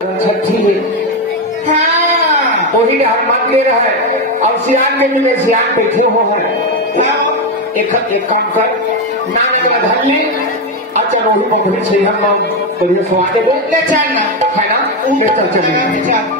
छठी हाँ वही हम मान ले रहा है और सियान में मिले सियान बैठे हो है एक काम कर नाम अगला धर ले अच्छा रोही पोखरी से हम लोग बढ़िया स्वाद है ले चलना है ना ले चल चलिए चल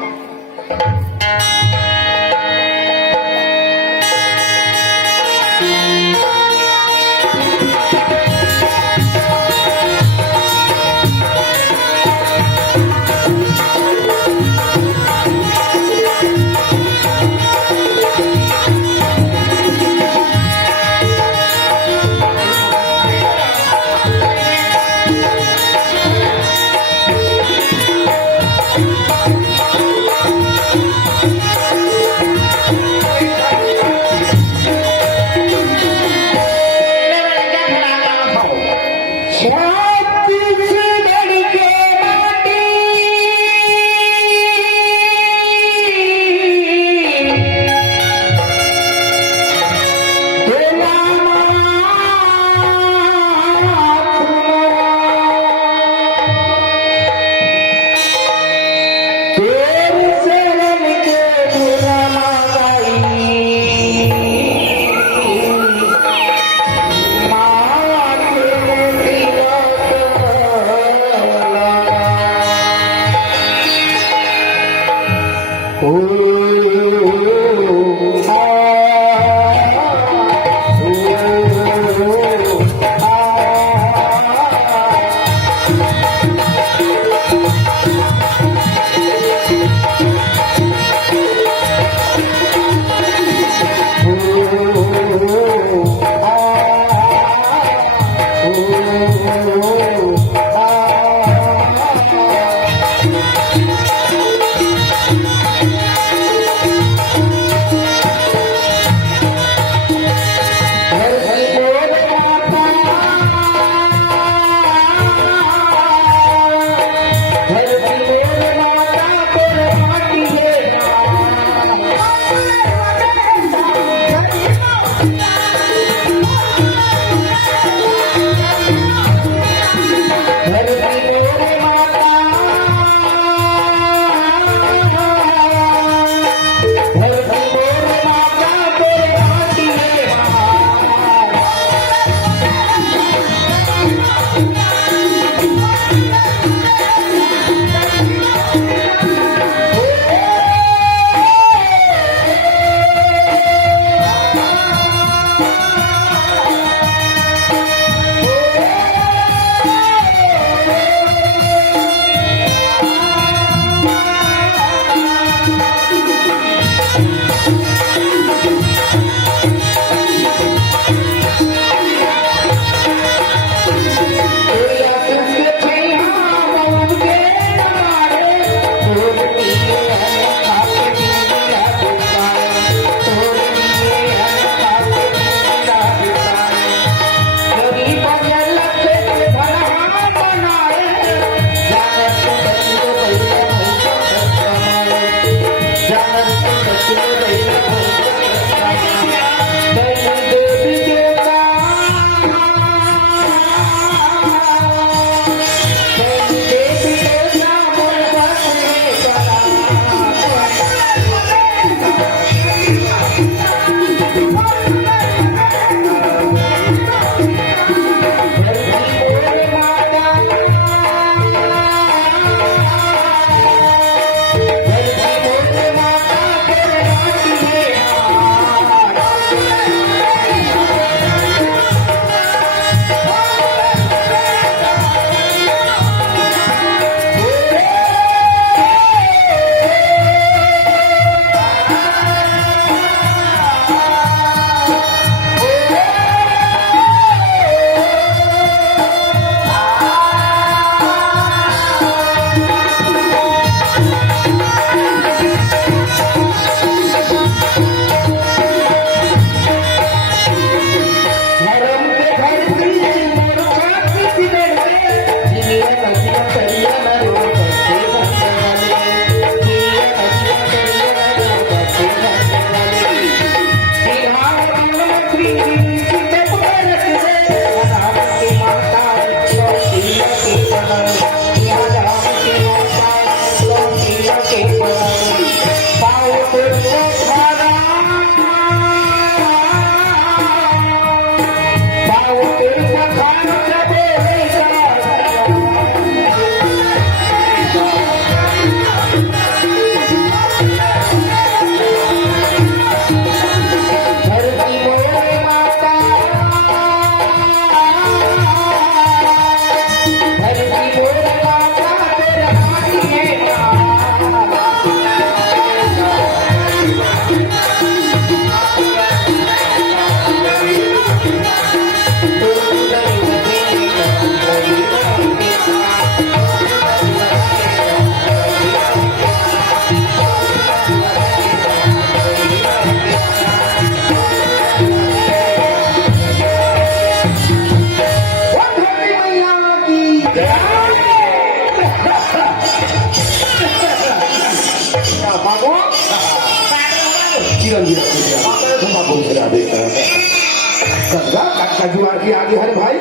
की आगे हर भाई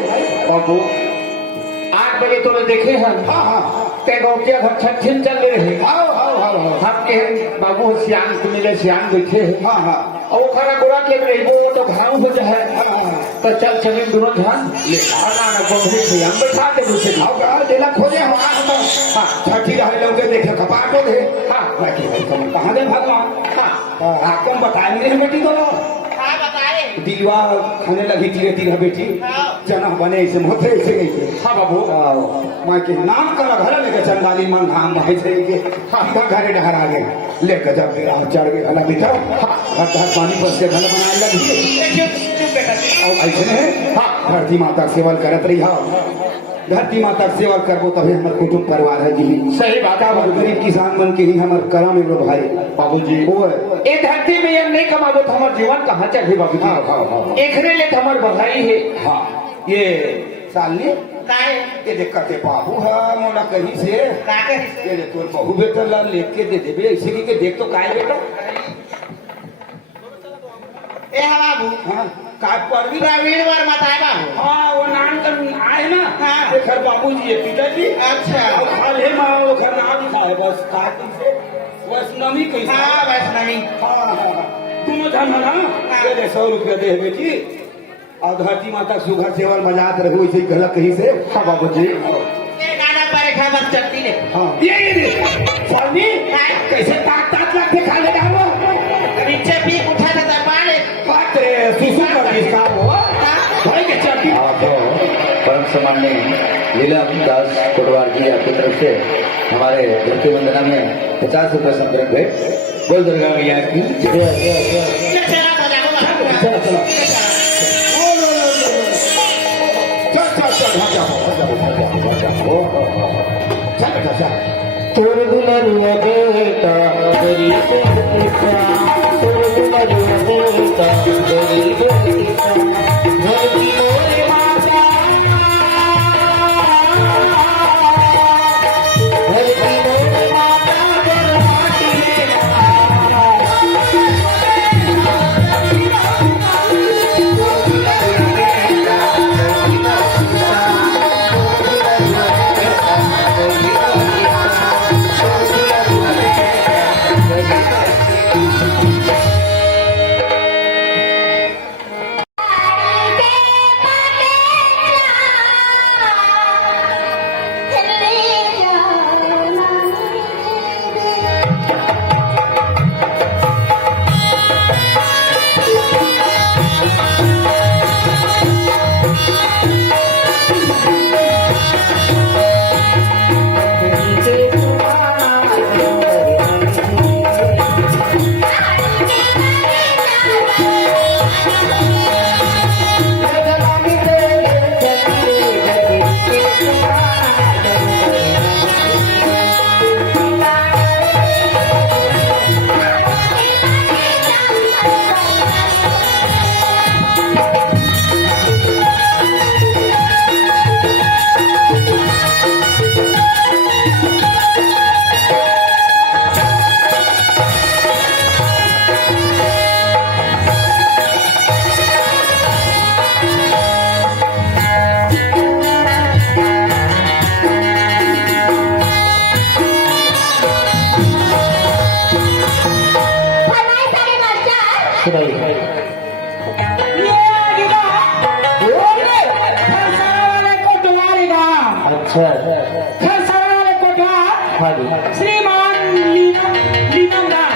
बाबू 8 बजे तो देखे हैं हाँ हाँ तेगौतिया घर छठिन चल रहे हैं आओ आओ आओ आओ हम के बाबू सियान के मिले सियान बैठे हैं हाँ हाँ और वो खाना गोरा के रही वो तो घाव हो जाए तो चल चले दोनों ध्यान ले ना गोभरी से हम बैठा दे दूसरे आओ का देला खोजे हम आ तो हाँ छठी रहे लोग देखे खपा को दे हाँ बाकी भाई तुम कहाँ गए भगवान हाँ आपको बताए नहीं बेटी को हाँ बताए दीवा खाने लगी धीरे धीरे बेटी जना बने ऐसे मोथे ऐसे गई थे हाँ बाबू माँ के नाम कर घर लेके चंदाली मन धाम भाई से के घरे डहर आ गए लेकर जब मेरा चढ़ गए भला बेटा हर पानी पर से भला बनाने लगी चुप बेटा और ऐसे है धरती माता का सेवन करत रही हो धरती माता का सेवा करबो तभी हमारे कुटुंब परिवार है जी सही बात है गरीब किसान बन के ही हमारे करम एगो भाई बाबू जी वो है ये धरती में ये नहीं कमाबो तो हमारे जीवन कहाँ चढ़े बाबू जी हाँ, हाँ, हाँ। एकरे ले तो हमारे बधाई है हाँ ये साली काय के दिक्कत है बाबू है मोला कहीं से का करी ये ले तोर बहू बेटा ला लेके दे देबे ऐसे की के देख तो काय बेटा ए बाबू हाँ काय पर भी प्रवीण वर्मा ताय बाबू हाँ वो नाम कर आए ना हाँ। ये घर बाबू जी है पिताजी अच्छा और हे माँ वो घर नाम लिखा है बस काटी से बस नमी कैसा हाँ वैष्णवी हाँ हाँ हाँ दोनों जन है ना दे 100 रुपया दे बेटी और धरती माता सुघर सेवन बजात रहे वैसे ही गलत कहीं से हाँ बाबू जी ये गाना पर खा बस चलती ले हाँ ये स्वामी कैसे ताक ताक लाख के खा ले जाओ नीचे भी उठा था पाले पात्रे सुसु कर इसका वो भाई के चट्टी आपको परम सम्मान्य लीलाम दास कोटवार जी आपकी तरफ से हमारे धरती वंदना में 50 रुपये संग्रह भेंट बोल दुर्गा मैया की ये चला बजा बाबू चलो चलो चल चल चल चल बेटा चल तोर दुलरुआ बेटा गरीब बेटा तोर दुलरुआ बेटा गरीब बेटा घर की मोरे माता घर की मोरे माता बरसाती अच्छा हाँ जी श्रीमान लीनम दास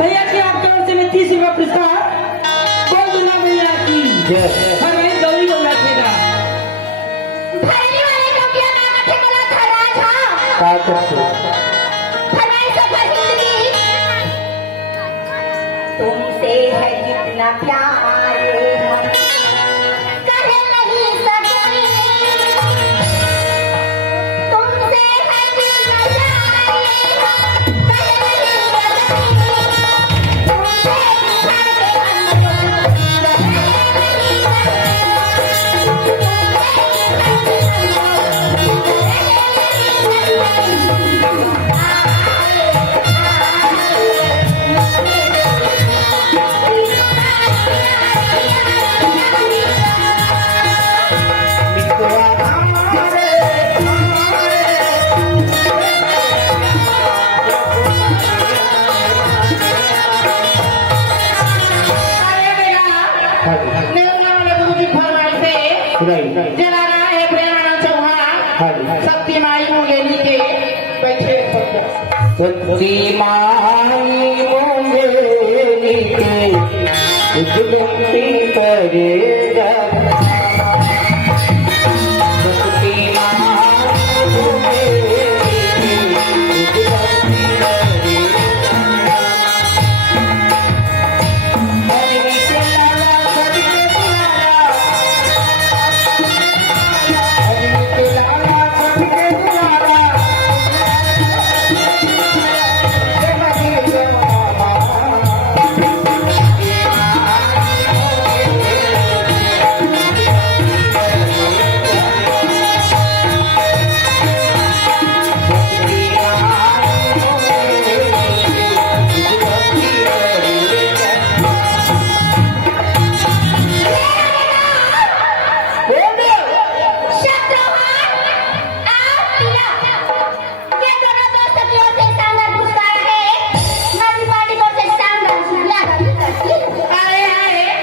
भैया की आपकी ओर से मैं 30 रुपया पुरस्कार बोल दूंगा भैया की हमें गौरी को रखेगा भरने वाले को क्या नाम रखे वाला था राजा क्या करते फरमाइश सफर जिंदगी तुमसे है जितना प्यार कहे नहीं सकते तुमसे है जितना प्यार कहे नहीं सकते तुमसे सत्य माई मुंगेली के बैठे सती माई मुंगेली के कुछ विनती करेगा सती माई मुंगेली के कुछ विनती करेगा हरि के लाला हरि के लाला हरि के लाला हरि के लाला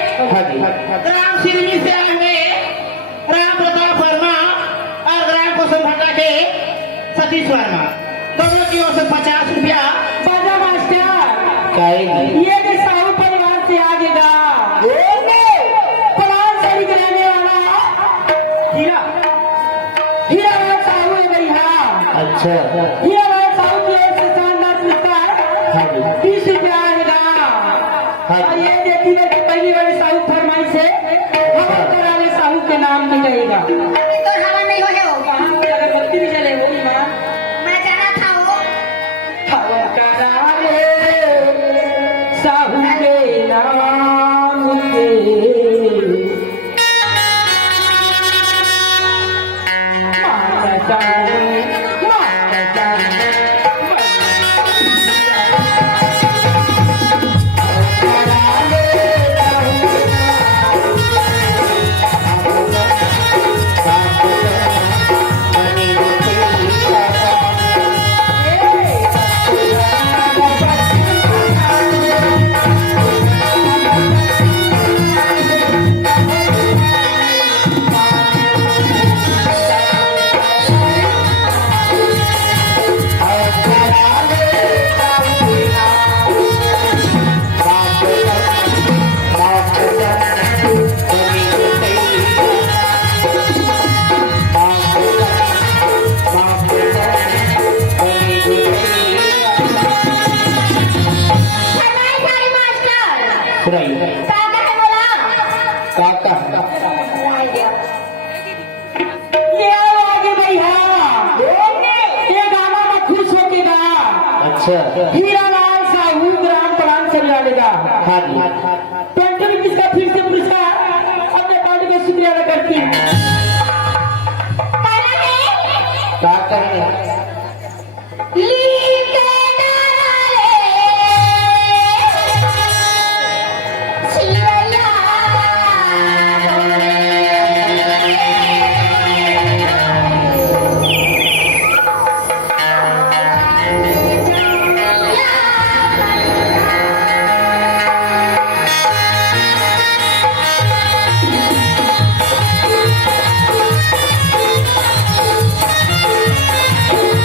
राम सिरमी से आए राम प्रताप वर्मा और ग्राम कुसुम भट्टा के सतीश वर्मा दोनों की ओर से 50 रुपया बाजा मास्टर काहेगी ये भी साहू परिवार से आगेगा पलान से निकलने वाला हीरा हीरालाल साहू है भैया अच्छा हीरालाल साहू की ओर से शानदार पुरस्कार 20 रुपया आएगा और ये देखी कि पहली वाली साहू फरमाई से हवा कराने साहू के नाम की रहेगा तो हवा नहीं हो जाओ अगर बत्ती भी चले होगी माँ मैं जाना था वो हवा कराने साहू के नाम के माता फरमाइश मास्टर सुनाइए काका है बोला काका ये आओ आगे भैया ये गाना में खुश होके गा अच्छा हीरालाल साहू ग्राम पलान से डालेगा हाँ जी 20 रुपीज का फिर से पुरस्कार अपने पार्टी का शुक्रिया अदा करती हूँ काना है काका है लीके नाले सिया हीरालाल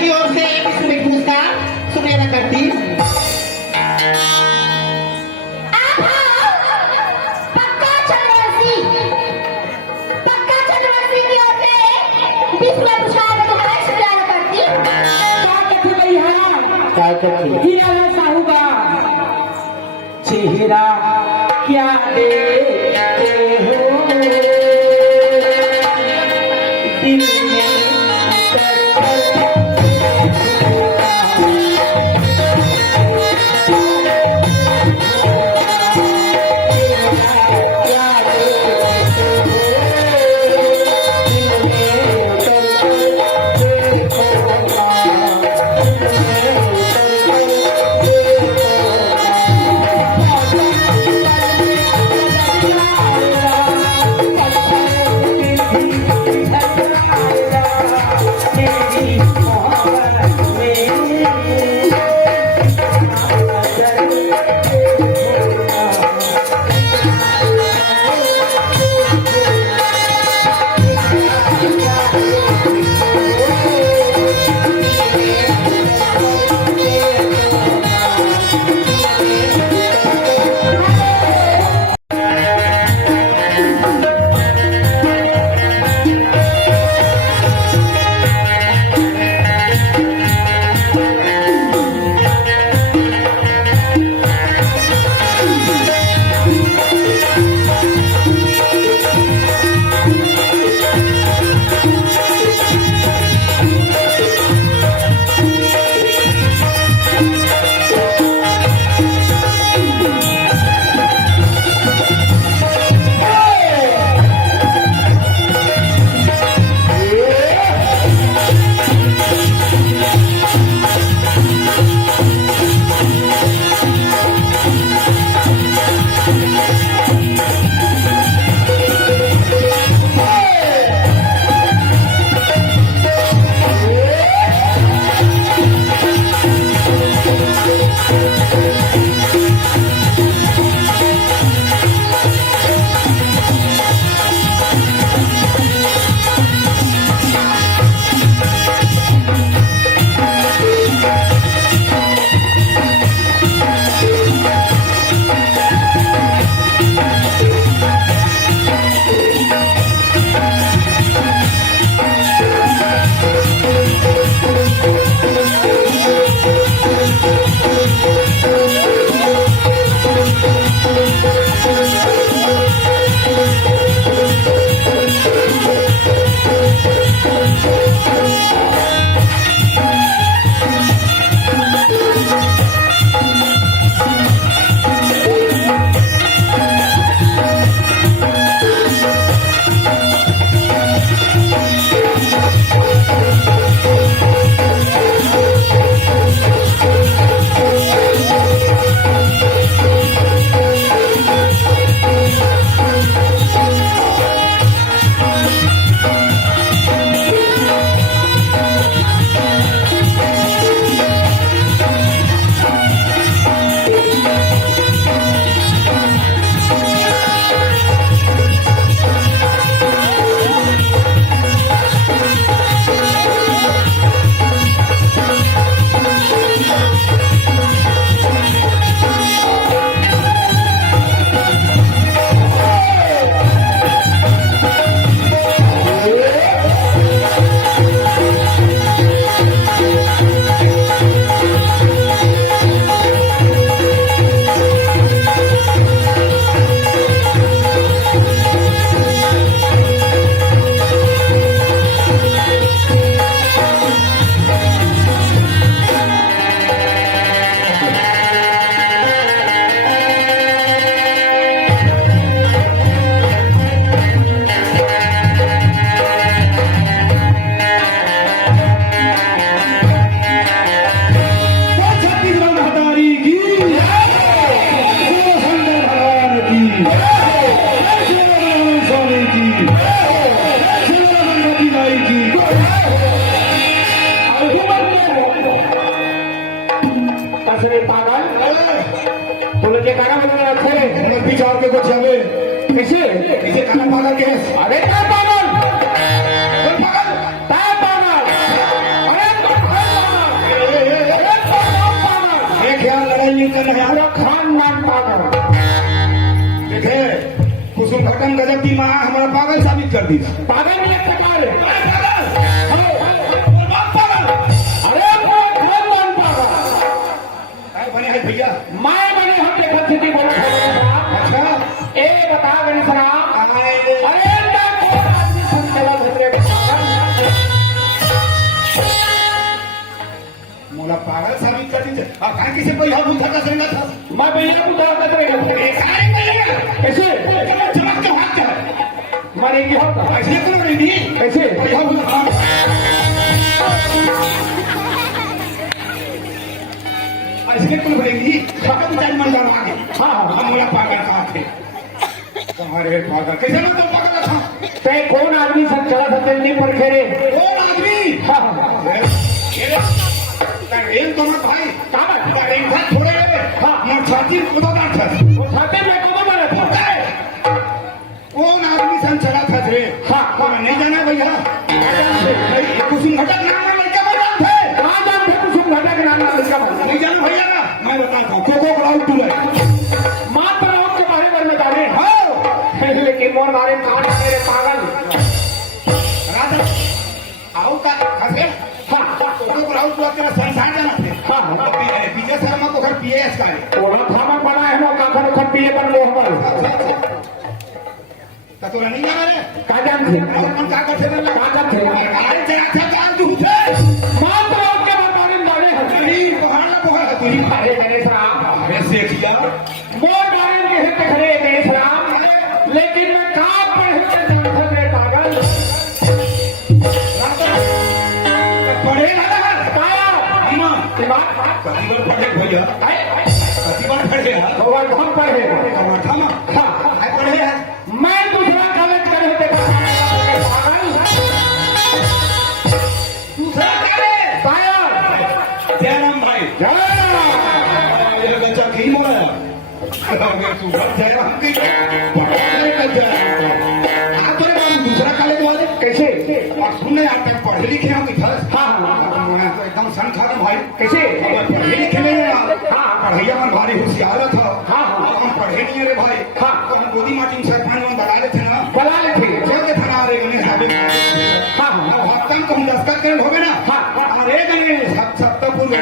की ओर से इसमें पुरस्कार शुक्रिया अदा करती पक्का चंद्रवंशी की ओर से 20 रुपया पुरस्कार में तुम्हारा शुक्रिया अदा करती। क्या कहते भैया क्या करती हीरा है साहू का चेहरा क्या देखते हो दिल में क्या किसे किसे खाना पागल के अरे क्या पागल? क्या पागल? अरे पागल देखे कुसुम घटन गजब की माँ हमारा पागल साबित कर दी। पागल में एक प्रकार है अरे काय बने है भैया? मैं बने हम देखा स्थिति बोलो अच्छा ए बता गणेश राम अरे ना कौन आदमी संचला घूमने के मोला पागल साबित कर दी। अब कहीं किसी को यह बुद्धा का संगत था। मैं भैया को दवा कर कैसे चमक के हाथ है मरेंगे हम ऐसे क्यों नहीं दी? कैसे यह बुद्धा ऐसे क्यों बढ़ेगी? खत्म टाइम मन बना के हाँ हम मोला पागल कहा थे। तुम्हारे पागल कैसे ना तो पागल था? ते कौन आदमी संचला घूमने नहीं पर खेरे कौन आदमी? हाँ रेल तो मत भाई कहाँ रेल था थोड़े हाँ। मोर छाती खुदा था खाते में कब मरा था कौन आदमी सन चला था रे? हाँ। तुम्हें नहीं जाना भैया? भाई कुसुम घटक नाम में लड़का बोल रहा थे। कहाँ जानते कुसुम घटा के नाम लिखा नहीं जाना भैया ना मैं बताता हूँ कोको क्राउड टू है मात्र लोग के बारे में जाने हाँ लेकिन मोर बारे में कहाँ जाने रे पागल राजा आओ का हंसे कोको क्राउड टू तेरा संसार जाना थे हाँ विजय शर्मा को घर पीएस का है थोड़ा थामक बना है ना काखर खट पिए बन लो हमर तो नहीं जाना रे कहाँ जानते अपन का करते रे कहाँ जानते अरे जरा अच्छा काम तू थे मात्र लोग के बारे में जाने नहीं बहाना बहाना तू ही अरे गणेश राम अरे सेठिया मोर बारे में हित खड़े गणेश राम लेकिन मैं कहाँ पर हित जानता रे पागल पढ़े ना लगा काया दिमाग कभी बार पढ़े भैया कभी बार पढ़े भगवान कौन पढ़े माथा में हाँ पढ़े मैं दूसरा कॉलेज कर होते दूसरा करे पागल जयराम भाई ये बच्चा की मोड़ा तू जयराम की आप दूसरा कॉलेज वाले कैसे और सुनने आते पढ़े लिखे हम इधर हाँ तो एकदम सन खा भाई कैसे पढ़े लिखे नहीं है हाँ पढ़ैया मन भारी होशियार था हाँ हम पढ़े नहीं रे भाई हाँ हम गोदी माटी में सरपंच में दलाले थे ना बला लेते जो के थाना रे गने साहब हाँ हफ्तम को 10 का करेंट हो गए ना हाँ अरे गने सप्ताहपुर 10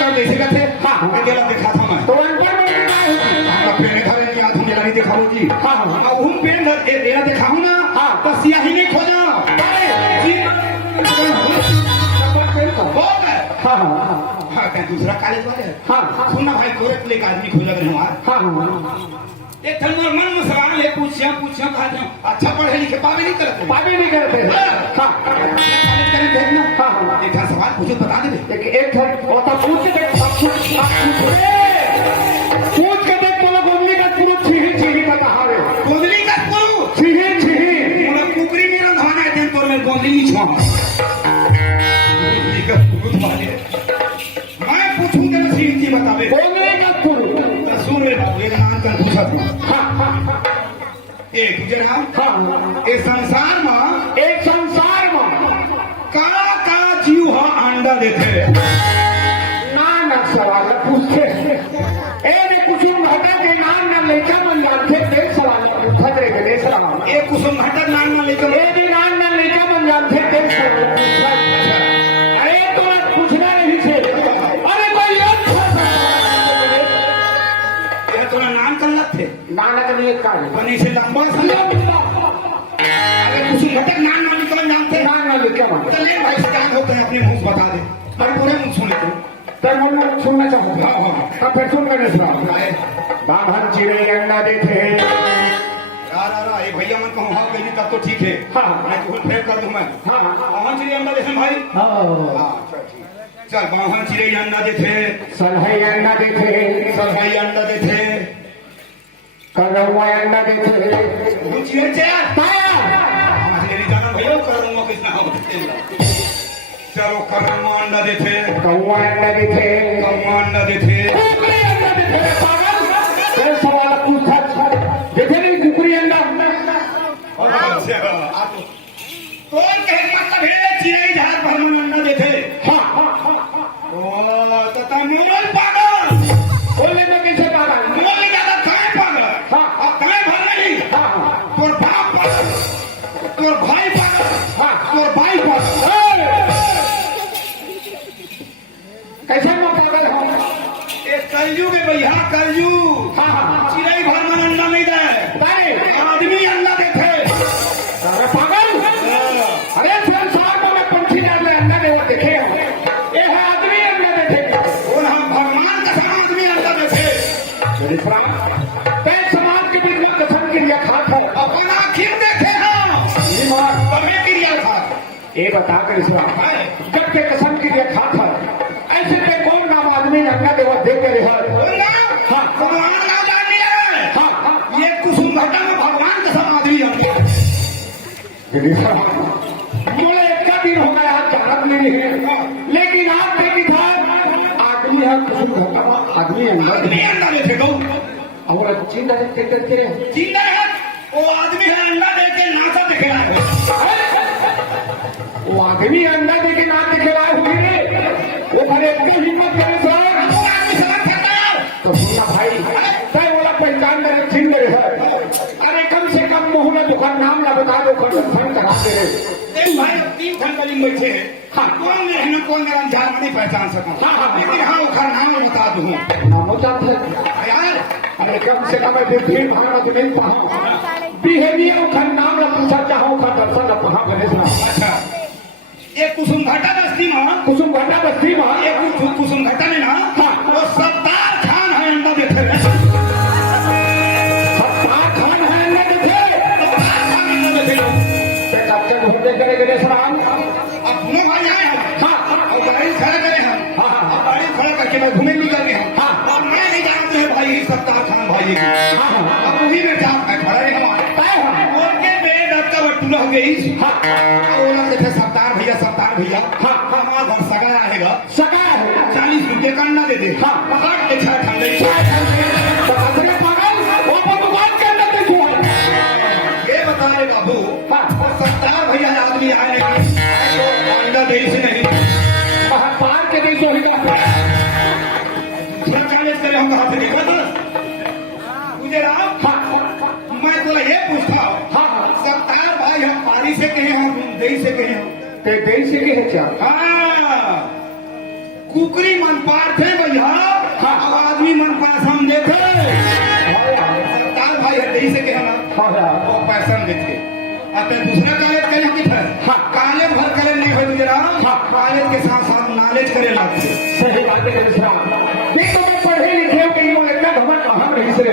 कर जैसे का थे हाँ अकेला देखा था मैं तो अंतर में क्या है हमरा पेड़ घर की आंख में नहीं देखा जी हाँ हाँ अब उन पेड़ घर ए देना देखा हूं ना हाँ तो सियाही नहीं खोजा जी बहुत है हाँ हाँ हाँ क्या दूसरा कॉलेज वाले हाँ सुनना भाई गोरख लेके आदमी खोजा रहे वहां हाँ एक थन मोर मन में सवाल है पूछिया कहा जाऊं अच्छा पढ़े लिखे पावे नहीं करते पापी नहीं करते हाँ कॉलेज करें देखना हाँ हाँ एक सवाल पूछो बता दे एक होता पूछ के पूछ के देख तो गोली का पूछ छिही बता हारे गोदली का करू छिही मोला कुकरी में रंधाना है दिन तोर में गोदली नहीं छुआ गोदली का करू वाले मैं पूछूं तो सीधी बतावे गोली का पूछ सुन रे ये नाम का पूछा था हाँ एक जना हाँ ए संसार में एक संसार में का जीव हा अंडा देते ना सवाल पूछते ए ने कुसुम घटा के नाम ना लेकर मन जानते थे सवाल पूछत रे गणेश राम एक कुसुम घटक नाम ना लेकर ए ने नाम ना लेकर मन जानते थे सवाल अरे तो पूछना नहीं थे अरे कोई ये तो नाम कर थे नानक ने कहा बनी से लंबा समय अरे कुसुम घटक नाम ना लेकर जानते नाम ना लेकर मन चले भाई जान होते हैं अपने मुंह बता दे पर पूरे मुंह सुने तो तब हम सुनना चाहूंगा तब फिर सुन गणेश राम बाहर चिड़ै अंडा देते यार ये भैया मन कहूँ हाँ कहीं तब तो ठीक है हाँ मैं तो फेर कर दूं मैं हाँ बाहन चिड़ै अंडा देते भाई चल बाहन चिड़ै अंडा देते सलहई अंडा देते सलहाई अंडा देते करौआ अंडा देते वो चिड़ै चार पाया मेरी जाना भैया करूँगा कितना हो चलो करूँगा अंडा देते कौआ अंडा देते कौआ अंडा देते कुकरी अंडा देते पागल तेरे सवाल पूछा देखे नहीं कुकरी अंडा कौन कहे मतलब है चिड़ै झाड़ पर अंडा देते हाँ ओ तो तमिल पागल बोलने में कैसे पागल बोलने कलयुग है भैया कलयुग। हाँ हाँ चिड़ै घर में अंडा नहीं दे, अरे आदमी अंडा देते। अरे पागल, अरे संसार में मैं पंछी डाल में अंडा दे वो देखे हैं। ये है आदमी अंडा देते। और हम भगवान का सब आदमी अंडा देते। मैं समाज के बीच में कसम क्रिया खात है। अपना आखिर देखे हम तभी क्रिया था। ये बता कर इसराम जब के कसम क्रिया खात है ऐसे पे कौन नाम आदमी अंडा दे वो देख कर हाँ भगवान ना जान लिया। हाँ ये कुसुम घटा में भगवान का सब आदमी अंडा। बोले एक का दिन हो गया चालक नहीं है, लेकिन आप देखी था आदमी है कुछ आदमी अंदर आदमी अंडा देते गौ। और चिंता करके जिंदा है वो आदमी है अंडा दे के नाचा दिखे रहा है। वो आदमी अंडा दे के नाच दिखे रहा है। वो भले इतनी हिम्मत करे सर वो आदमी समझ सकता है। तो सुनना भाई तय बोला पहचान मेरे चिन्ह मेरे है। अरे कम से कम मुँह में दुकान नाम ना बता दो दर्शन करा दे रहे। देख भाई 3 घंटे करीब बैठे हैं। हाँ कौन मेरे कौन मेरा ध्यान नहीं पहचान सका। हाँ, लेकिन हाँ उसका नाम बता दूँ नामो चाहते यार। अरे कम से कम भीड़ भगवत नहीं पाऊँ बिहेवियर उखर नाम ना पूछा चाहो का दर्शन ना पहा गणेश ना। अच्छा एक कुसुम घाटा बस्ती में कुसुम घंटा बस्ती में एक कुसुम घाटा में ना हाँ। वो सत्तार खान है अंडा देते हैं। सत्तार खान है अंडा देते। सत्तार खान अंडा देते लोग। कच्चे घूमने करे गणेश राम। अब घूमे भाई आए हम। हाँ और गाड़ी खड़ा करे हम। हाँ हाँ अब गाड़ी खड़ा करके मैं घूमे नहीं कर रहे हम। हाँ। और मैं नहीं जानते हैं भाई सत्तार खान भाई। हाँ अब वही में जाम है खड़ा रहे हम। तय है। उनके बेड अब का बट्टू रह गई। हाँ बोला थे सत्तार भैया हाँ। हमारा घर सगा आएगा सका है 40 रुपये का अंडा दे दे। हाँ। पकड़ के 6 ठंडे पागल वो तो दुकान के अंदर देखो। ये बताए बाबू हाँ। और सत्तार भैया आदमी आए तो अंडा दे से नहीं पार के देखो ही दूसरा चैलेंज करे हम कहा से देखा था मुझे राम। मैं तो ये पूछता हूँ हाँ सत्तार भाई हम पारी से कहे हम दही से कहे हम। ते देश से की है क्या। हाँ कुकरी मन पार थे भैया। हाँ। अब आदमी मन पास हम देते सत्तार भाई है दही से कहे ना हाँ वो पैसा देते। अतः दूसरा कॉलेज करे की था। हाँ। कॉलेज भर करे नहीं हो जरा। हाँ। कॉलेज के साथ साथ नॉलेज करे लगते। सही बात है गणेश राम। ये तो मैं पढ़े लिखे हूँ कहीं वो इतना घमंड कहाँ रही से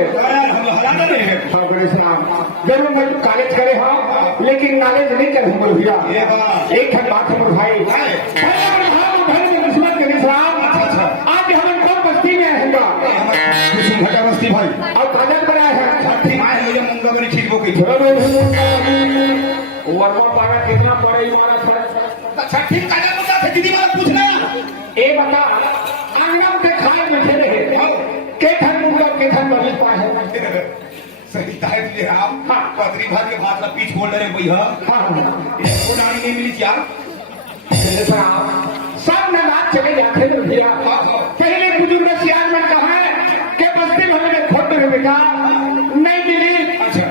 हलाना नहीं है। गणेश राम जरूर मैं कॉलेज करे हाँ लेकिन नॉलेज नहीं करे हम भैया। ये बात एक है बात है भाई दुश्मन गणेश राम आज हम कौन बस्ती में आएगा कुसुम घटा बस्ती भाई और कागज बनाए हैं छठी माए मुझे मुंगा बनी ठीक हो गई। वर्मा पारा कितना पड़े हमारा छठी कागज मुद्दा थे दीदी वाला पूछना ए बता आंगन के खाए में रहे के धन मुंगा के धन बनी पाए सही ताहे तुझे राम। हाँ। पत्री भर के भात का पीछ बोल रहे भैया हाँ वो डाली नहीं मिली क्या। गणेश राम सब नमाज चले जाते हैं भैया। पहले बुजुर्ग सियान में कहा कि बस्ती में हमें खोट में बेटा नहीं मिली।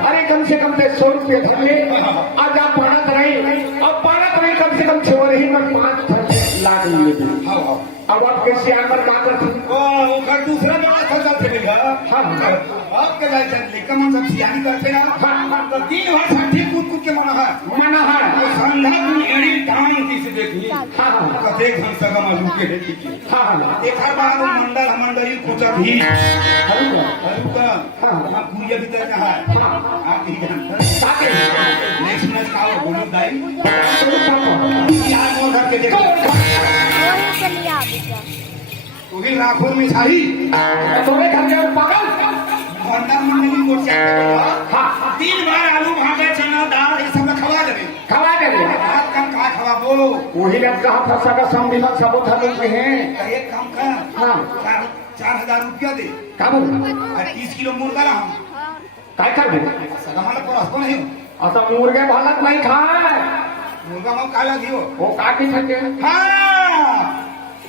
अरे कम से कम 100 रुपये धरिए आज आप पढ़त रहे अब पढ़त रहे कम से कम छोर ही में 5 लाख मिले। अब आपके सियान में क्या करते वो दूसरा बड़ा फसल थे भैया। हाँ। आपके लाइक लेकिन हम सब सियानी करते हैं। हाँ। तो 3 बार छठी कूद के मना है मना है। संधा की एड़ी टांग की से देखी हाँ कते हम सगम आलू के है की हाँ देखा बाद मंडली कोचा भी हाँ आलू का हां कुरिया भीतर का है आप ही जानते नेक्स्ट मैच का बोलो दाई यार वो घर के देखो तू ही लाखों में छाई तोरे घर में पागल होंडा मंडली कोचा हाँ 3 बार आलू भागे चना दाल ये सब खवा दे खवा दे आज कम का खवा बोलो वही ने कहा था सगा संविधान सबूत हम में है। एक काम कर हाँ 4,000 रुपया दे का बोल 30 किलो मुर्गा ला हम काय कर दे सगमाला पर हसतो नहीं आता मुर्गे भालत नहीं खाए मुर्गा मग काय लागियो वो काटी सके हाँ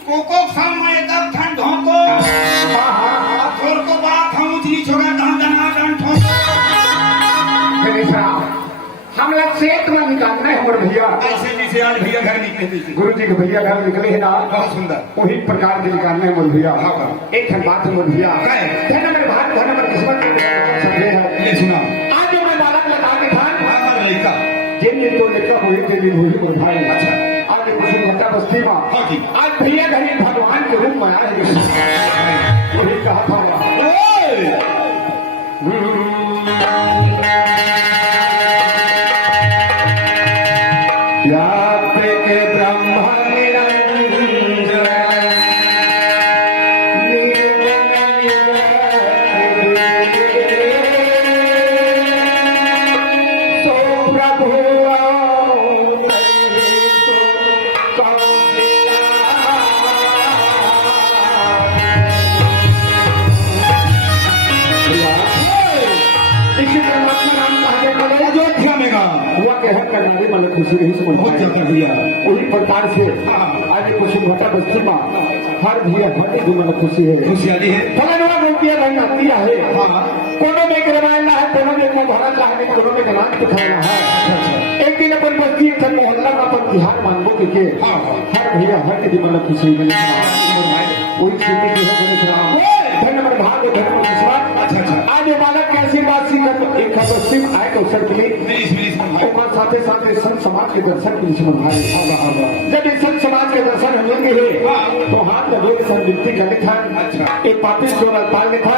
कोको सामने एकदम ठंड को हाँ हाँ थोड़ को बात हम उतनी छोड़ा दाना ठोक गणेश राम हम लोग सेठ में निकालने हम पर भैया ऐसे जैसे आज भैया घर निकले थे गुरु जी के भैया घर निकले है ना बहुत सुंदर वही प्रकार के निकालने हैं मोर भैया हाँ, हाँ। एक ठन बात है मोर भैया क्या है? धन मेरे भाग धन मेरे किस्मत के समझे है ये सुना आज जो मैं बालक लगा के था हमारा लड़का जिन ये तो लिखा हुई के लिए हुई मोर भाई अच्छा आज ये कुछ घंटा बस्ती में हाँ जी आज भैया घर ही भगवान के रूप में आए वही कहा था व्यापक ब्रह्म निरंजन सो प्रभु अयोध्या में गा हुआ के हर करने वाले खुशी नहीं समझ बहुत पाए ज्यादा भैया उसी प्रकार से आज कुछ घटा बस्ती में हर भैया हर दिन में खुशी है खुशहाली है फलाना रुपया रहना दिया है हाँ कोनो में करवाना है कोनो में मुंह भरना है कोनो में गलान दिखाना है एक दिन अपन बस्ती एक दिन मोहल्ला में अपन बिहार मानबो के हाँ, हाँ। हर भैया हर दिन में खुशी है वही स्थिति की है गणेश राम धन नंबर भाग धन नंबर विश्वास अच्छा अच्छा आज ये बालक के आशीर्वाद से कर एक बस्ती में आए तो अवसर के लिए प्लीज और साथे साथे संत समाज के दर्शन के लिए भाई जब इस संत समाज के दर्शन हम लेंगे तो हाथ में दो संदिग्धी का लिखा अच्छा। एक पापी जो पाल लिखा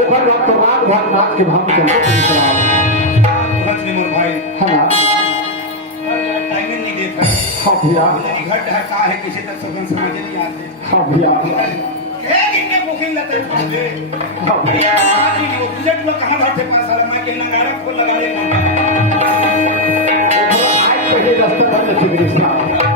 ऊपर वक्त रात भाग नाथ के भाव में मोर भाई है ना टाइमिंग नहीं देखा हाँ भैया घर ढका है किसी तक सगन समाज नहीं आते हाँ भैया कितने बुकिंग लेते हैं हाँ भैया आज ही बुलेट में कहां बैठे पास है मैं के नगाड़ा खोल लगा ले आज पहले रास्ता बंद है